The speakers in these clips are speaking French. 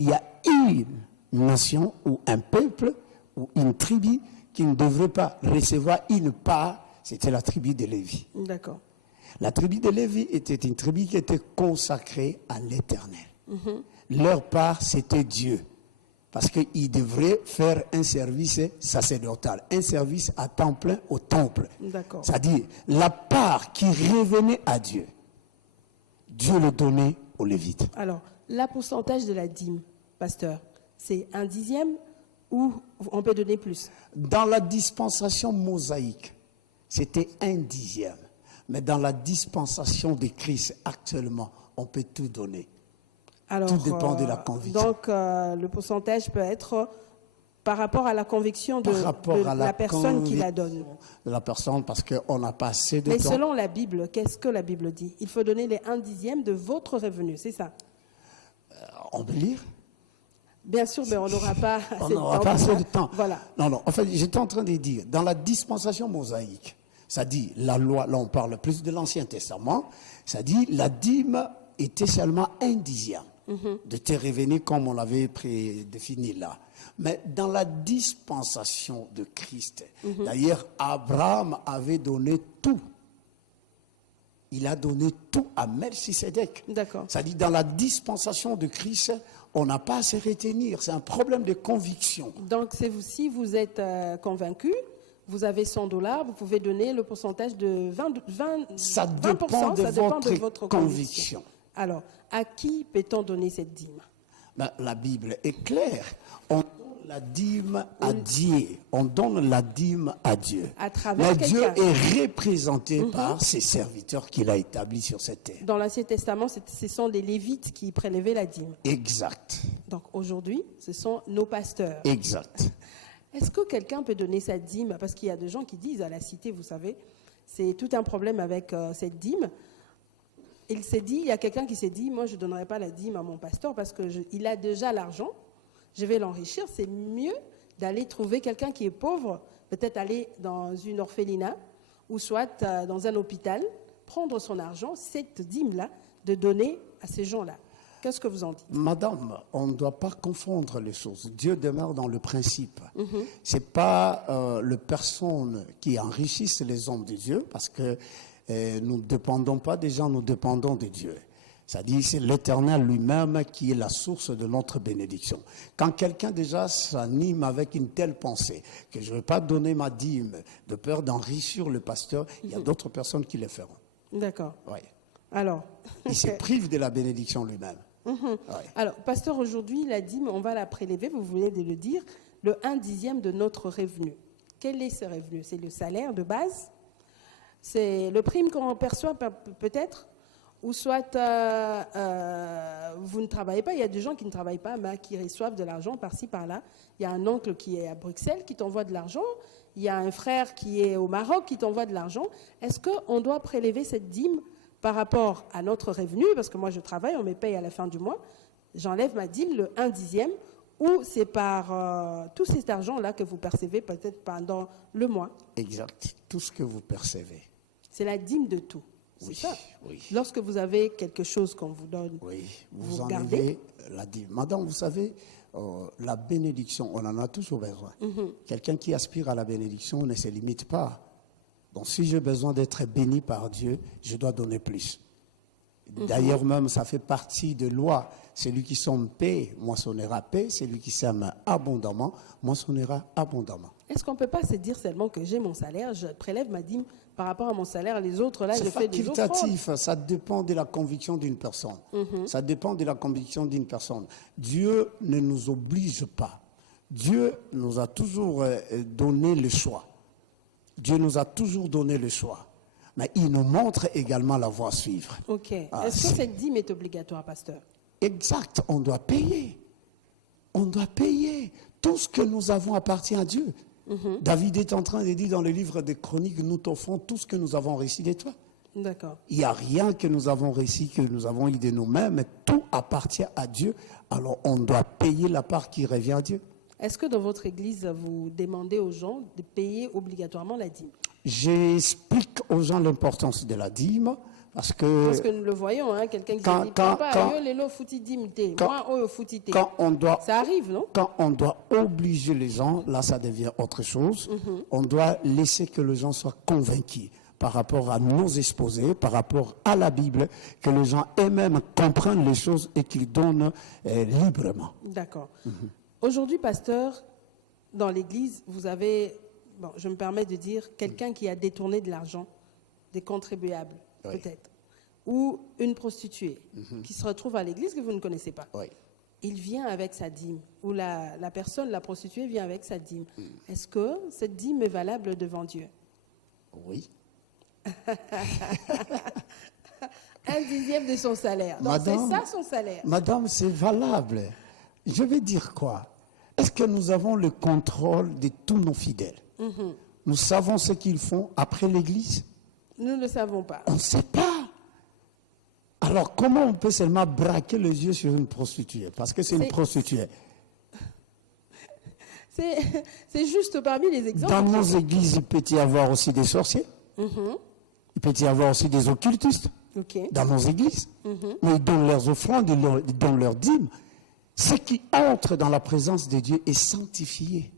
Il y a une nation ou un peuple ou une tribu qui ne devrait pas recevoir une part, c'était la tribu de Lévi. D'accord. La tribu de Lévi était une tribu qui était consacrée à l'Éternel. Leur part, c'était Dieu. Parce qu'ils devraient faire un service sacerdotal, un service à temps plein au temple. D'accord. C'est-à-dire, la part qui revenait à Dieu, Dieu le donnait aux Lévites. Alors, le pourcentage de la dîme, pasteur, c'est 1/10 ou on peut donner plus? Dans la dispensation mosaïque, c'était 1/10. Mais dans la dispensation de Christ, actuellement, on peut tout donner. Alors, tout dépend de la conviction. Donc, le pourcentage peut être par rapport à la conviction de la personne qui la donne. De la personne, parce qu'on n'a pas assez de Mais temps. selon la Bible, qu'est-ce que la Bible dit? Il faut donner les 1/10 de votre revenu, c'est ça? On peut lire? Bien sûr, mais on n'aura pas On n'aura pas assez de temps. Voilà. Non, en fait, j'étais en train de dire, dans la dispensation mosaïque, ça dit, la loi, là on parle plus de l'Ancien Testament, ça dit, la dîme était seulement 1/10 de tes revenus comme on l'avait prédéfini là. Mais dans la dispensation de Christ, d'ailleurs, Abraham avait donné tout. Il a donné tout à Melchisédek. D'accord. Ça dit, dans la dispensation de Christ, on n'a pas à se retenir. C'est un problème de conviction. Donc, si vous êtes convaincu, vous avez $100, vous pouvez donner le pourcentage de 20%. Ça dépend de votre conviction. Alors, à qui peut-on donner cette dîme? Ben, la Bible est claire. On donne la dîme à Dieu. On donne la dîme à Dieu. À travers Mais Dieu quelqu'un. est représenté par ses serviteurs qu'il a établis sur cette terre. Dans l'Ancien Testament, ce sont les Lévites qui prélevaient la dîme. Exact. Donc, aujourd'hui, ce sont nos pasteurs. Exact. Est-ce que quelqu'un peut donner sa dîme? Parce qu'il y a des gens qui disent à la cité, vous savez, c'est tout un problème avec cette dîme. Il y a quelqu'un qui s'est dit, moi je ne donnerai pas la dîme à mon pasteur parce qu'il a déjà l'argent, je vais l'enrichir. C'est mieux d'aller trouver quelqu'un qui est pauvre, peut-être aller dans une orphelinat ou soit dans un hôpital, prendre son argent, cette dîme-là, de donner à ces gens-là. Qu'est-ce que vous en dites? Madame, on ne doit pas confondre les choses. Dieu demeure dans le principe. Ce n'est pas les personnes qui enrichissent les hommes de Dieu, parce que nous ne dépendons pas des gens, nous dépendons de Dieu. C'est-à-dire c'est l'Éternel lui-même qui est la source de notre bénédiction. Quand quelqu'un déjà s'anime avec une telle pensée, que je ne vais pas donner ma dîme de peur d'enrichir le pasteur, il y a d'autres personnes qui le feront. D'accord. Oui. Alors, il se prive de la bénédiction lui-même. Oui. Alors, pasteur, aujourd'hui, la dîme, on va la prélever, vous venez de le dire, le 1/10 de notre revenu. Quel est ce revenu? C'est le salaire de base? C'est le prime qu'on perçoit peut-être? Ou soit vous ne travaillez pas, il y a des gens qui ne travaillent pas, mais qui reçoivent de l'argent par-ci, par-là. Il y a un oncle qui est à Bruxelles qui t'envoie de l'argent, il y a un frère qui est au Maroc qui t'envoie de l'argent. Est-ce qu'on doit prélever cette dîme par rapport à notre revenu? Parce que moi je travaille, on me paye à la fin du mois, j'enlève ma dîme, le 1/10, ou c'est par tout cet argent-là que vous percevez peut-être pendant le mois? Exact, tout ce que vous percevez. C'est la dîme de tout. C'est ça. Oui. Lorsque vous avez quelque chose qu'on vous donne, oui, vous enlevez la dîme. Madame, vous savez, la bénédiction, on en a toujours besoin. Quelqu'un qui aspire à la bénédiction ne se limite pas. Donc si j'ai besoin d'être béni par Dieu, je dois donner plus. D'ailleurs même, ça fait partie de loi. Celui qui sème paix, moissonnera paix. Celui qui sème abondamment, moissonnera abondamment. Est-ce qu'on ne peut pas se dire seulement que j'ai mon salaire, je prélève ma dîme par rapport à mon salaire, les autres, là, je fais des autres? C'est facultatif, ça dépend de la conviction d'une personne. Ça dépend de la conviction d'une personne. Dieu ne nous oblige pas. Dieu nous a toujours donné le choix. Dieu nous a toujours donné le choix. Mais il nous montre également la voie à suivre. Ok. Est-ce que cette dîme est obligatoire, pasteur? Exact, on doit payer. On doit payer. Tout ce que nous avons appartient à Dieu. David est en train de dire dans le livre des Chroniques, nous t'offrons tout ce que nous avons reçu de toi. D'accord. Il n'y a rien que nous avons reçu, que nous avons eu de nous-mêmes, mais tout appartient à Dieu. Alors on doit payer la part qui revient à Dieu. Est-ce que dans votre église, vous demandez aux gens de payer obligatoirement la dîme? J'explique aux gens l'importance de la dîme, Parce que Parce que nous le voyons, hein, quelqu'un qui Quand- dit quand- papa, quand- yo lelo fouti dimité, quand- moi oh fouti té. quand on doit Ça arrive, non? Quand on doit obliger les gens, là, ça devient autre chose. On doit laisser que les gens soient convaincus par rapport à nos exposés, par rapport à la Bible, que les gens eux-mêmes comprennent les choses et qu'ils donnent librement. D'accord. Aujourd'hui, pasteur, dans l'Église, vous avez, bon, je me permets de dire, quelqu'un qui a détourné de l'argent des contribuables, Oui. peut-être, ou une prostituée qui se retrouve à l'Église que vous ne connaissez pas. Oui. Il vient avec sa dîme, ou la personne, la prostituée vient avec sa dîme. Est-ce que cette dîme est valable devant Dieu? Oui. 1/10 de son salaire. Donc c'est Madame- ça son salaire. Madame, c'est valable. Je vais dire quoi? Est-ce que nous avons le contrôle de tous nos fidèles? Nous savons ce qu'ils font après l'Église? Nous ne le savons pas. On ne sait pas. Alors, comment on peut seulement braquer les yeux sur une prostituée? Parce que c'est une C'est- prostituée. C'est juste parmi les exemples. Dans nos églises, il peut y avoir aussi des sorciers. Il peut y avoir aussi des occultistes Ok. dans nos églises. Mais ils donnent leurs offrandes, ils donnent leurs dîmes. Ce qui entre dans la présence de Dieu est sanctifié.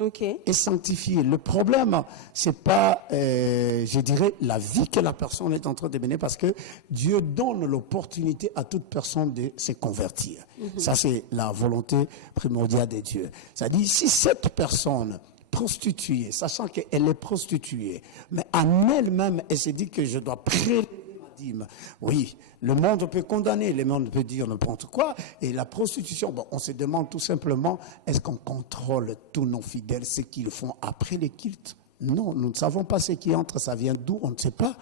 Ok. Est sanctifié. Le problème, c'est pas, je dirais, la vie que la personne est en train de mener, parce que Dieu donne l'opportunité à toute personne de se convertir. Ça, c'est la volonté primordiale de Dieu. C'est-à-dire, si cette personne prostituée, sachant qu'elle est prostituée, mais en elle-même, elle se dit que je dois prélever ma dîme. Oui, le monde peut condamner, le monde peut dire n'importe quoi. Et la prostitution, bon, on se demande tout simplement, est-ce qu'on contrôle tous nos fidèles, ce qu'ils font après les cultes? Non, nous ne savons pas ce qui entre, ça vient d'où, on ne sait pas.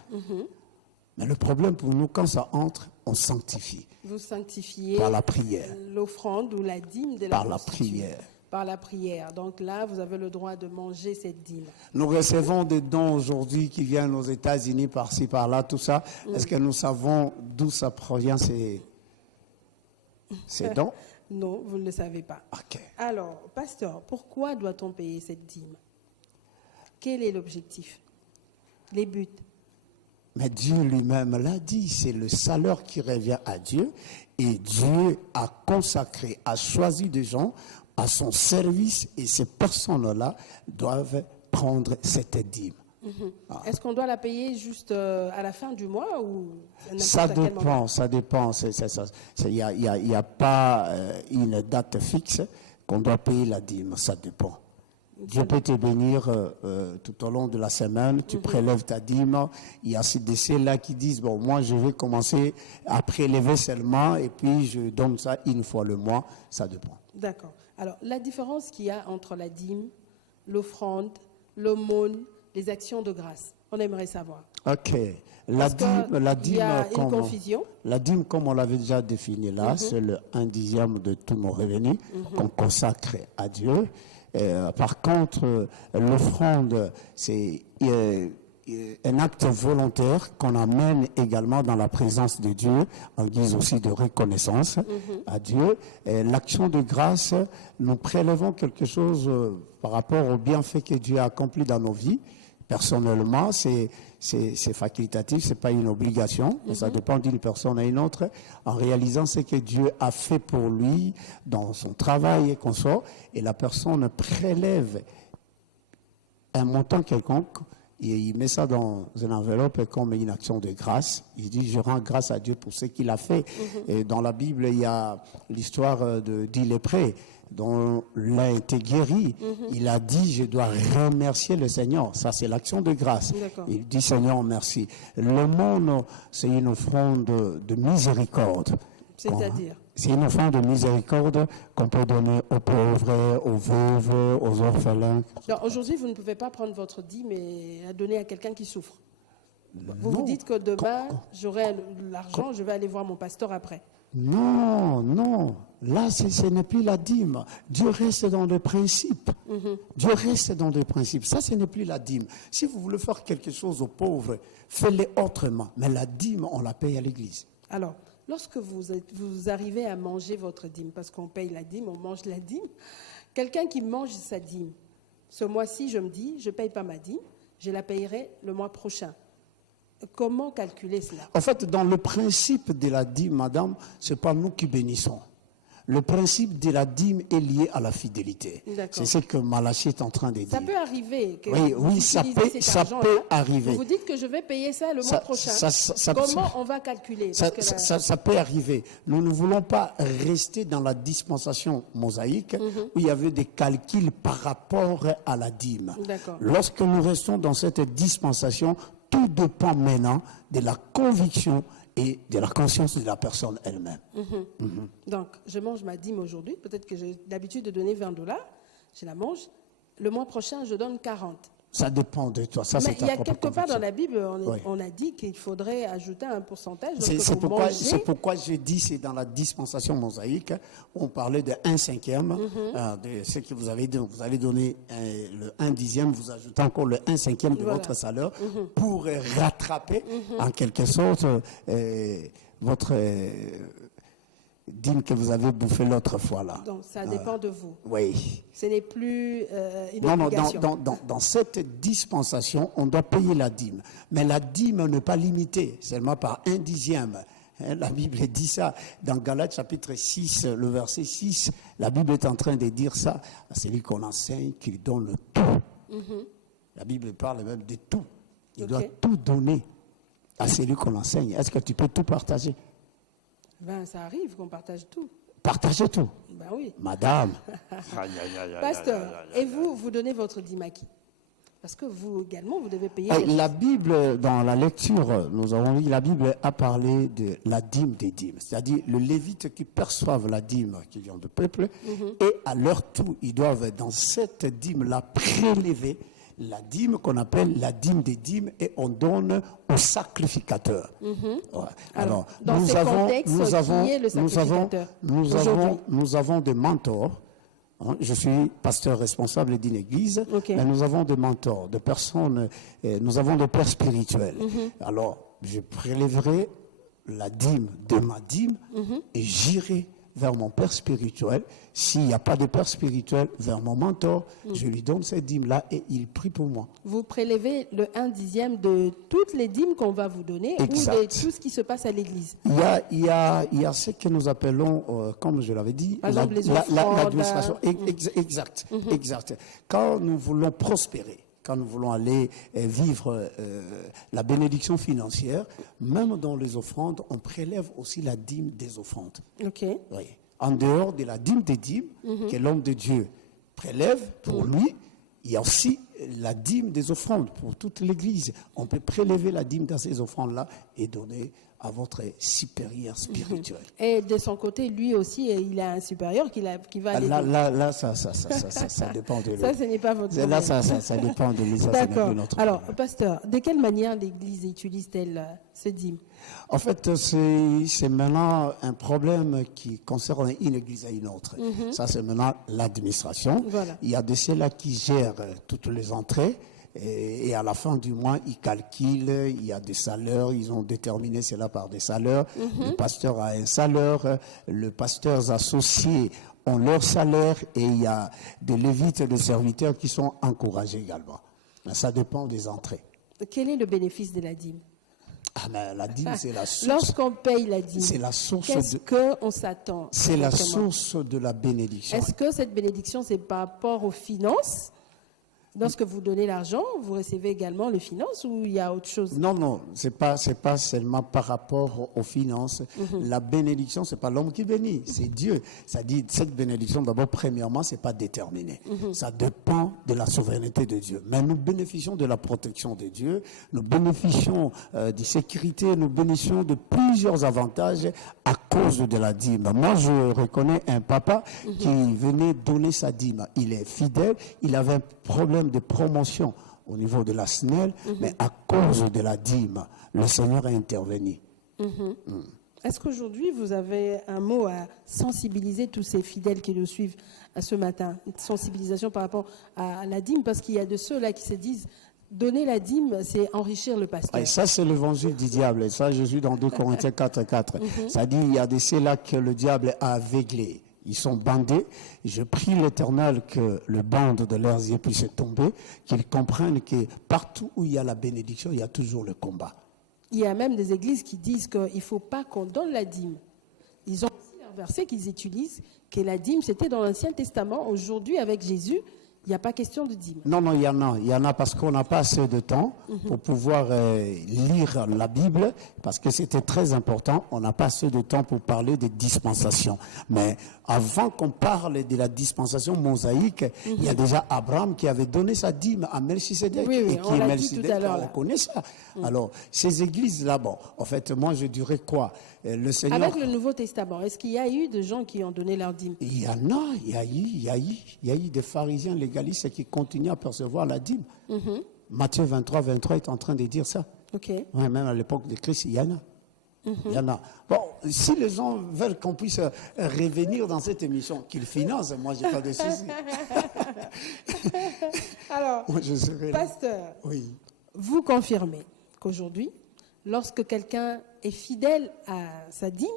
Mais le problème pour nous, quand ça entre, on sanctifie Vous sanctifiez par la prière. l'offrande ou la dîme de la Par la prostituée. prière. Par la prière. Donc là, vous avez le droit de manger cette dîme. Nous recevons des dons aujourd'hui qui viennent aux États-Unis, par-ci, par-là, tout ça. Est-ce que nous savons d'où ça provient, ces dons? Non, vous ne le savez pas. Ok. Alors, pasteur, pourquoi doit-on payer cette dîme? Quel est l'objectif? Les buts? Mais Dieu lui-même l'a dit, c'est le salaire qui revient à Dieu. Et Dieu a consacré, a choisi des gens à son service, et ces personnes-là doivent prendre cette dîme. Est-ce qu'on doit la payer juste à la fin du mois ou à n'importe Ça à quel moment? dépend, ça dépend. Il n'y a pas une date fixe qu'on doit payer la dîme, ça dépend. Dieu peut te bénir tout au long de la semaine, tu prélèves ta dîme. Il y a ces décès-là qui disent, bon, moi je vais commencer à prélever seulement et puis je donne ça une fois le mois, ça dépend. D'accord. Alors, la différence qu'il y a entre la dîme, l'offrande, l'aumône, les actions de grâce, on aimerait savoir. Ok. Parce que il y a une confusion. La dîme, comme on l'avait déjà défini là, c'est le 1/10 de tous nos revenus qu'on consacre à Dieu. Par contre, l'offrande, c'est un acte volontaire qu'on amène également dans la présence de Dieu, en guise aussi de reconnaissance à Dieu. L'action de grâce, nous prélevons quelque chose par rapport au bienfait que Dieu a accompli dans nos vies. Personnellement, c'est facultatif, c'est pas une obligation. Ça dépend d'une personne à une autre. En réalisant ce que Dieu a fait pour lui dans son travail et qu'on sort, et la personne prélève un montant quelconque, et il met ça dans une enveloppe comme une action de grâce. Il dit, je rends grâce à Dieu pour ce qu'il a fait. Et dans la Bible, il y a l'histoire du lépreux, dont l'un était guéri. Il a dit, je dois remercier le Seigneur. Ça, c'est l'action de grâce. D'accord. Il dit, Seigneur, merci. L'aumône, c'est une offrande de miséricorde. C'est-à-dire? C'est une offrande de miséricorde qu'on peut donner aux pauvres, aux veuves, aux orphelins. Alors, aujourd'hui, vous ne pouvez pas prendre votre dîme et la donner à quelqu'un qui souffre. Vous Non. vous dites que demain, j'aurai l'argent, je vais aller voir mon pasteur après. Non, non. Là, ce n'est plus la dîme. Dieu reste dans le principe. Dieu reste dans le principe. Ça, ce n'est plus la dîme. Si vous voulez faire quelque chose aux pauvres, faites-le autrement. Mais la dîme, on la paye à l'église. Alors, lorsque vous arrivez à manger votre dîme, parce qu'on paye la dîme, on mange la dîme, quelqu'un qui mange sa dîme, ce mois-ci, je me dis, je ne paye pas ma dîme, je la payerai le mois prochain. Comment calculer cela? En fait, dans le principe de la dîme, madame, ce n'est pas nous qui bénissons. Le principe de la dîme est lié à la fidélité. C'est ce que Malachie est en train de dire. Ça peut arriver que oui, ça peut arriver. Vous dites que je vais payer ça le mois prochain. Comment on va calculer? Ça peut arriver. Nous ne voulons pas rester dans la dispensation mosaïque où il y avait des calculs par rapport à la dîme. Lorsque nous restons dans cette dispensation, tout dépend maintenant de la conviction et de la conscience de la personne elle-même. Donc, je mange ma dîme aujourd'hui. Peut-être que j'ai l'habitude de donner $20. Je la mange. Le mois prochain, je donne 40. Ça dépend de toi. Ça, mais il y a quelque part dans la Bible, on a dit qu'il faudrait ajouter un pourcentage. C'est pourquoi j'ai dit c'est dans la dispensation mosaïque. On parlait de 1/5 de ce que vous avez dit. Vous allez donner le 1/10, vous ajoutez encore le 1/5 de votre salaire pour rattraper en quelque sorte votre dîme que vous avez bouffé l'autre fois là. Donc ça dépend de vous. Oui. Ce n'est plus une obligation. Dans cette dispensation, on doit payer la dîme. Mais la dîme n'est pas limitée seulement par 1/10. La Bible dit ça. Dans Galates chapitre 6, le verset 6, la Bible est en train de dire ça à celui qu'on enseigne, qu'il donne tout. La Bible parle même de tout. Il doit tout donner à celui qu'on enseigne. Est-ce que tu peux tout partager? Ben, ça arrive qu'on partage tout. Partagez tout. Ben oui. Madame. Pasteur, et vous donnez votre dîme à qui? Parce que vous également, vous devez payer. La Bible, dans la lecture, nous avons vu, la Bible a parlé de la dîme des dîmes. C'est-à-dire, le lévite qui perçoivent la dîme qui vient du peuple, et à leur tour, ils doivent, dans cette dîme-là, prélever la dîme qu'on appelle la dîme des dîmes et on donne au sacrificateur. Alors, dans ce contexte, qui est le sacrificateur? Nous avons des mentors. Je suis pasteur responsable d'une église, mais nous avons des mentors, des personnes, nous avons des pères spirituels. Alors, je prélèverai la dîme de ma dîme et j'irai vers mon père spirituel. S'il n'y a pas de père spirituel, vers mon mentor, je lui donne cette dîme-là et il prie pour moi. Vous prélevez le 1/10 de toutes les dîmes qu'on va vous donner ou de tout ce qui se passe à l'église? Il y a ce que nous appelons, comme je l'avais dit, l'administration. Exact. Quand nous voulons prospérer, quand nous voulons aller vivre la bénédiction financière, même dans les offrandes, on prélève aussi la dîme des offrandes. Oui. En dehors de la dîme des dîmes, que l'homme de Dieu prélève pour lui, il y a aussi la dîme des offrandes pour toute l'Église. On peut prélever la dîme dans ces offrandes-là et donner à votre supérieur spirituel. Et de son côté, lui aussi, il a un supérieur qui va aller... Là, ça dépend de lui. Ça, ce n'est pas votre problème. Là, ça dépend de lui. D'accord. Alors, pasteur, de quelle manière l'Église utilise-t-elle ce dîme? En fait, c'est maintenant un problème qui concerne une église à une autre. Ça, c'est maintenant l'administration. Voilà. Il y a de ceux-là qui gèrent toutes les entrées. Et à la fin du mois, ils calculent, il y a des salaires, ils ont déterminé cela par des salaires. Le pasteur a un salaire, les pasteurs associés ont leur salaire et il y a des lévites et des serviteurs qui sont encouragés également. Ça dépend des entrées. Quel est le bénéfice de la dîme? Mais la dîme, c'est la source. Lorsqu'on paye la dîme, c'est la source qu'est-ce qu'on s'attend? C'est la source de la bénédiction. Est-ce que cette bénédiction, c'est par rapport aux finances? Lorsque vous donnez l'argent, vous recevez également les finances ou il y a autre chose? Non, c'est pas seulement par rapport aux finances. La bénédiction, c'est pas l'homme qui bénit, c'est Dieu. Ça dit cette bénédiction, d'abord, premièrement, c'est pas déterminé. Ça dépend de la souveraineté de Dieu. Mais nous bénéficions de la protection de Dieu, nous bénéficions de sécurité, nous bénéficions de plusieurs avantages à cause de la dîme. Moi, je reconnais un papa qui venait donner sa dîme. Il est fidèle, il avait un problème de promotion au niveau de la SNEL, mais à cause de la dîme, le Seigneur a intervenu. Est-ce qu'aujourd'hui, vous avez un mot à sensibiliser tous ces fidèles qui nous suivent ce matin? Une sensibilisation par rapport à la dîme, parce qu'il y a de ceux-là qui se disent donner la dîme, c'est enrichir le pasteur. Et ça, c'est l'évangile du diable. Et ça, je suis dans 2 Corinthiens 4:4. Ça dit, il y a de ceux-là que le diable a aveuglés. Ils sont bandés. Je prie l'Éternel que le bande de leurs yeux puisse tomber, qu'ils comprennent que partout où il y a la bénédiction, il y a toujours le combat. il y a même des églises qui disent qu'il ne faut pas qu'on donne la dîme. Ils ont aussi un verset qu'ils utilisent, que la dîme, c'était dans l'Ancien Testament. Aujourd'hui, avec Jésus, il n'y a pas question de dîme. Non, il y en a parce qu'on n'a pas assez de temps pour pouvoir lire la Bible, parce que c'était très important. On n'a pas assez de temps pour parler des dispensations. Mais avant qu'on parle de la dispensation mosaïque, il y a déjà Abraham qui avait donné sa dîme à Melchisédek. Oui, et qui on est l'a dit tout à l'heure, on là. connaît ça. Alors, ces églises-là, bon, en fait, moi je dirais quoi? Le Seigneur... Avec le Nouveau Testament, est-ce qu'il y a eu des gens qui ont donné leur dîme? Il y en a, il y a eu des pharisiens légalistes qui continuent à percevoir la dîme. Matthieu 23 est en train de dire ça. Ok. Ouais, même à l'époque de Christ, il y en a. Il y en a. Bon, si les gens veulent qu'on puisse revenir dans cette émission, qu'ils financent, moi, j'ai pas de souci. Alors, Moi, je serai là. pasteur, Oui. vous confirmez qu'aujourd'hui, lorsque quelqu'un est fidèle à sa dîme,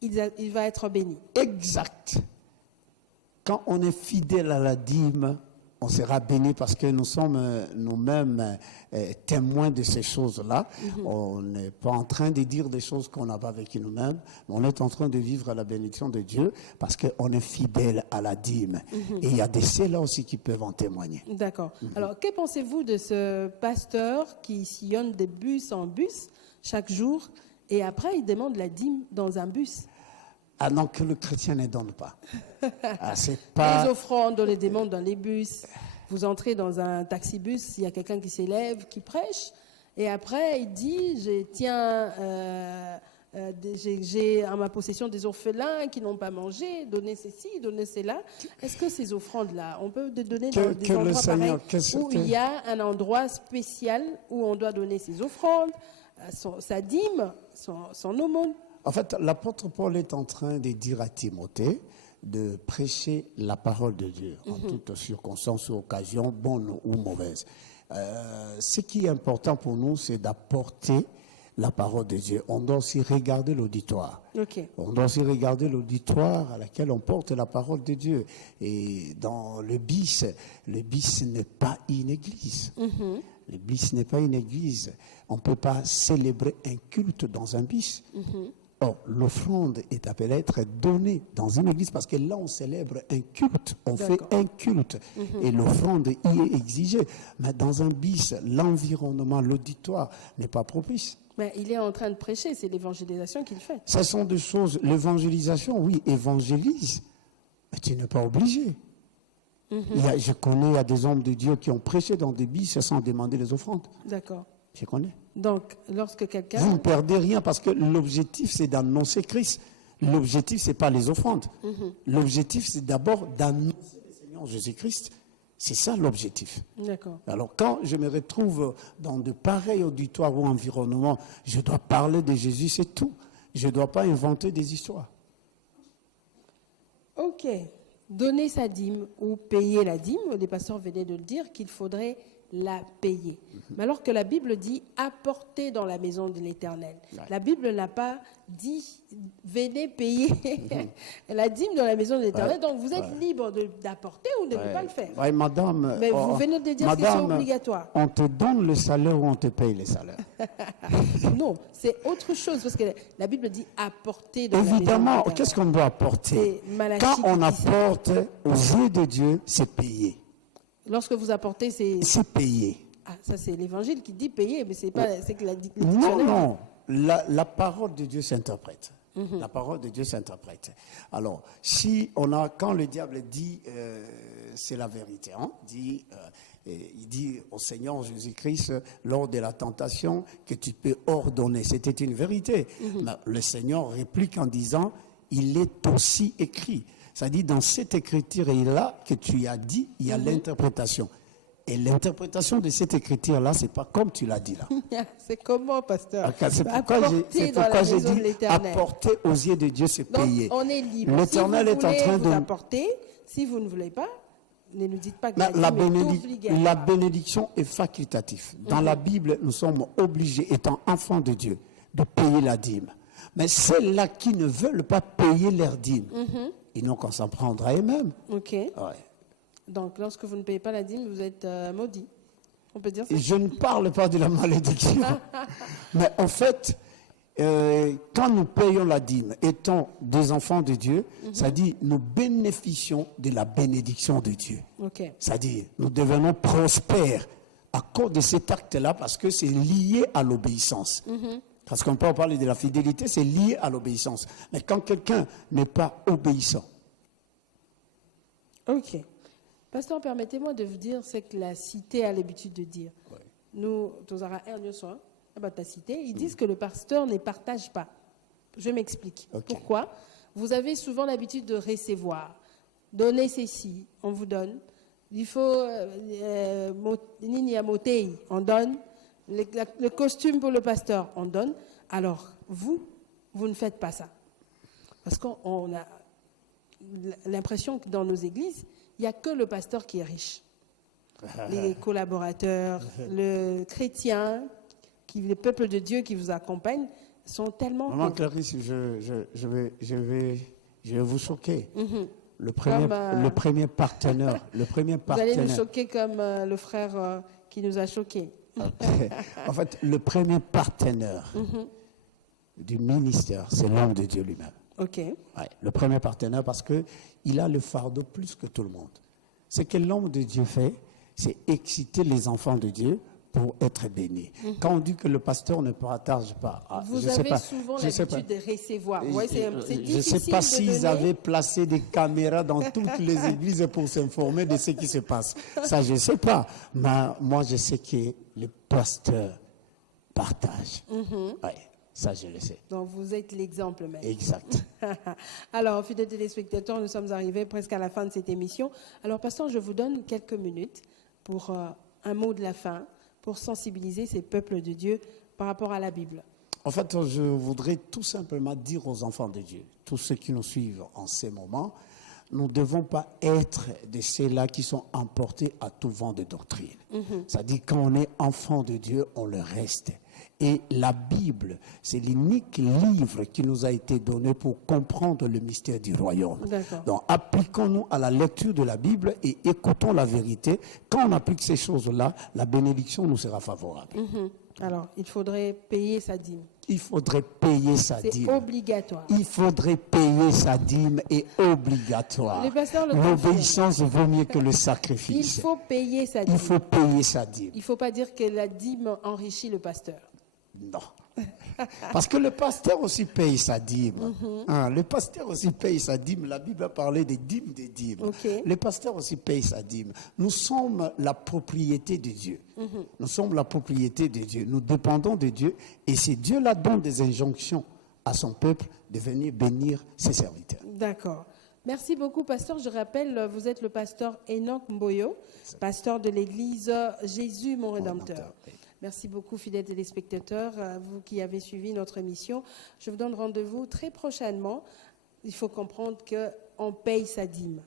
il va être béni. Exact. Quand on est fidèle à la dîme, on sera béni parce que nous sommes nous-mêmes témoins de ces choses-là. On n'est pas en train de dire des choses qu'on n'a pas vécues nous-mêmes, mais on est en train de vivre la bénédiction de Dieu parce qu'on est fidèle à la dîme. Et il y a des ceux-là aussi qui peuvent en témoigner. D'accord. Alors, que pensez-vous de ce pasteur qui sillonne de bus en bus chaque jour et après il demande la dîme dans un bus? Ah non, que le chrétien ne donne pas. Ah, c'est pas... Les offrandes, on les demande dans les bus. Vous entrez dans un taxi-bus, il y a quelqu'un qui s'élève, qui prêche, et après il dit, j'ai en ma possession des orphelins qui n'ont pas mangé, donnez ceci, donnez cela. Est-ce que ces offrandes-là, on peut les donner dans des endroits pareils où il y a un endroit spécial où on doit donner ses offrandes, sa dîme, son aumône? En fait, l'apôtre Paul est en train de dire à Timothée de prêcher la parole de Dieu en toutes circonstances ou occasions, bonnes ou mauvaises. Ce qui est important pour nous, c'est d'apporter la parole de Dieu. On doit aussi regarder l'auditoire. Okay. On doit aussi regarder l'auditoire à laquelle on porte la parole de Dieu. Et dans le bis n'est pas une église. Le bis n'est pas une église. On ne peut pas célébrer un culte dans un bis. Or, l'offrande est appelée à être donnée dans une église parce que là, on célèbre un culte, on fait un culte et l'offrande y est exigée. Mais dans un bis, l'environnement, l'auditoire n'est pas propice. Mais il est en train de prêcher, c'est l'évangélisation qu'il fait. Ce sont des choses, l'évangélisation, oui, évangélise, mais tu n'es pas obligé. Je connais des hommes de Dieu qui ont prêché dans des bis sans demander les offrandes. D'accord. Je connais. Donc, lorsque quelqu'un... Vous ne perdez rien parce que l'objectif, c'est d'annoncer Christ. L'objectif, ce n'est pas les offrandes. L'objectif, c'est d'abord d'annoncer le Seigneur Jésus-Christ. C'est ça l'objectif. D'accord. Alors, quand je me retrouve dans de pareils auditoires ou environnements, je dois parler de Jésus, c'est tout. Je ne dois pas inventer des histoires. Ok. Donner sa dîme ou payer la dîme, les pasteurs venaient de le dire, qu'il faudrait la payer. Mais alors que la Bible dit apporter dans la maison de l'Éternel. La Bible n'a pas dit venez payer la dîme dans la maison de l'Éternel. Donc vous êtes libre d'apporter ou de ne pas le faire. Oui, madame. Mais vous venez de dire que c'est obligatoire. On te donne le salaire ou on te paye le salaire? Non, c'est autre chose parce que la Bible dit apporter dans la maison de Évidemment, l'Éternel. qu'est-ce qu'on doit apporter? Quand on apporte aux yeux de Dieu, c'est payé. Lorsque vous apportez, c'est payé. Ah, ça c'est l'évangile qui dit payer, mais c'est pas, c'est que la Non. La parole de Dieu s'interprète. La parole de Dieu s'interprète. Alors, quand le diable dit, c'est la vérité, hein, il dit au Seigneur Jésus-Christ lors de la tentation que tu peux ordonner. C'était une vérité. Mais le Seigneur réplique en disant, il est aussi écrit. C'est-à-dire, dans cette écriture-là que tu as dit, il y a l'interprétation. Et l'interprétation de cette écriture-là, ce n'est pas comme tu l'as dit là. C'est comment, pasteur? C'est pourquoi j'ai dit apporter aux yeux de Dieu, c'est payer. On est libre. L'Éternel est en train de... apporter. Si vous ne voulez pas, ne nous dites pas que la bénédiction est facultative. Dans la Bible, nous sommes obligés, étant enfants de Dieu, de payer la dîme. Mais ceux-là qui ne veulent pas payer leur dîme, ils n'ont qu'à s'en prendre à eux-mêmes. Ok. Ouais. Donc, lorsque vous ne payez pas la dîme, vous êtes maudit. On peut dire ça? Et je ne parle pas de la malédiction. Mais en fait, quand nous payons la dîme, étant des enfants de Dieu, ça dit nous bénéficions de la bénédiction de Dieu. Ok. C'est-à-dire nous devenons prospères à cause de cet acte-là parce que c'est lié à l'obéissance. Parce qu'on peut parler de la fidélité, c'est lié à l'obéissance. Mais quand quelqu'un n'est pas obéissant. Ok. Pasteur, permettez-moi de vous dire ce que la cité a l'habitude de dire. Ouais. Nous, ta cité, ils disent que le pasteur ne partage pas. Je m'explique. Ok. Pourquoi? Vous avez souvent l'habitude de recevoir. Donner ceci, on vous donne. Il faut on donne. Le costume pour le pasteur, on donne. Alors, vous ne faites pas ça. Parce qu'on a l'impression que dans nos églises, il n'y a que le pasteur qui est riche. Les collaborateurs, le chrétien, le peuple de Dieu qui vous accompagne, sont tellement... Maman Clarisse, je vais vous choquer. Le premier partenaire. Vous allez nous choquer comme le frère qui nous a choqués. En fait, le premier partenaire du ministère, c'est l'homme de Dieu lui-même. Ok. Ouais, le premier partenaire parce qu'il a le fardeau plus que tout le monde. Ce que l'homme de Dieu fait, c'est exciter les enfants de Dieu pour être bénis. Quand on dit que le pasteur ne partage pas, vous avez souvent l'habitude de recevoir. Ouais, je ne sais pas s'ils avaient placé des caméras dans toutes les églises pour s'informer de ce qui se passe. Ça, je ne sais pas. Mais moi, je sais que le pasteur partage. Ouais, ça, je le sais. Donc, vous êtes l'exemple même. Exact. Alors, fidèles téléspectateurs, nous sommes arrivés presque à la fin de cette émission. Alors, pasteur, je vous donne quelques minutes pour un mot de la fin, pour sensibiliser ces peuples de Dieu par rapport à la Bible. En fait, je voudrais tout simplement dire aux enfants de Dieu, tous ceux qui nous suivent en ces moments, nous ne devons pas être de ceux-là qui sont emportés à tout vent de doctrine. C'est-à-dire, quand on est enfant de Dieu, on le reste. Et la Bible, c'est l'unique livre qui nous a été donné pour comprendre le mystère du royaume. Donc, appliquons-nous à la lecture de la Bible et écoutons la vérité. Quand on applique ces choses-là, la bénédiction nous sera favorable. Alors, il faudrait payer sa dîme. Il faudrait payer sa dîme. C'est obligatoire. Il faudrait payer sa dîme et obligatoire. L'obéissance vaut mieux que le sacrifice. Il faut payer sa dîme. Il faut payer sa dîme. Il ne faut pas dire que la dîme enrichit le pasteur. Non. Parce que le pasteur aussi paye sa dîme. Le pasteur aussi paye sa dîme. La Bible a parlé des dîmes, des dîmes. Le pasteur aussi paye sa dîme. Nous sommes la propriété de Dieu. Nous sommes la propriété de Dieu. Nous dépendons de Dieu. Et c'est Dieu là donne des injonctions à son peuple de venir bénir ses serviteurs. D'accord. Merci beaucoup, pasteur. Je rappelle, vous êtes le pasteur Enoch Mboyo, pasteur de l'église Jésus, mon Rédempteur. Merci beaucoup, fidèles téléspectateurs, vous qui avez suivi notre émission. Je vous donne rendez-vous très prochainement. Il faut comprendre qu'on paye sa dîme.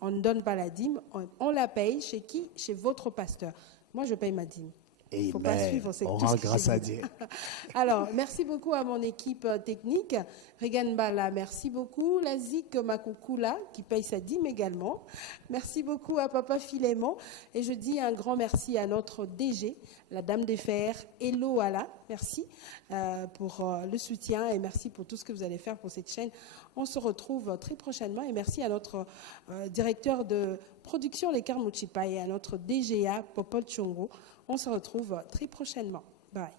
On ne donne pas la dîme, on la paye chez qui? Chez votre pasteur. Moi, je paye ma dîme. Il ne faut pas suivre. C'est on tout rend ce grâce à Dieu. Alors, merci beaucoup à mon équipe technique. Regan Bala, merci beaucoup. Lazik Makoukoula, qui paye sa dîme également. Merci beaucoup à Papa Philémon. Et je dis un grand merci à notre DG, la Dame des Fers, Hello Ala. Merci pour le soutien et merci pour tout ce que vous allez faire pour cette chaîne. On se retrouve très prochainement et merci à notre directeur de production, Lekar Mouchipa, et à notre DGA, Popol Chongo. On se retrouve très prochainement. Bye.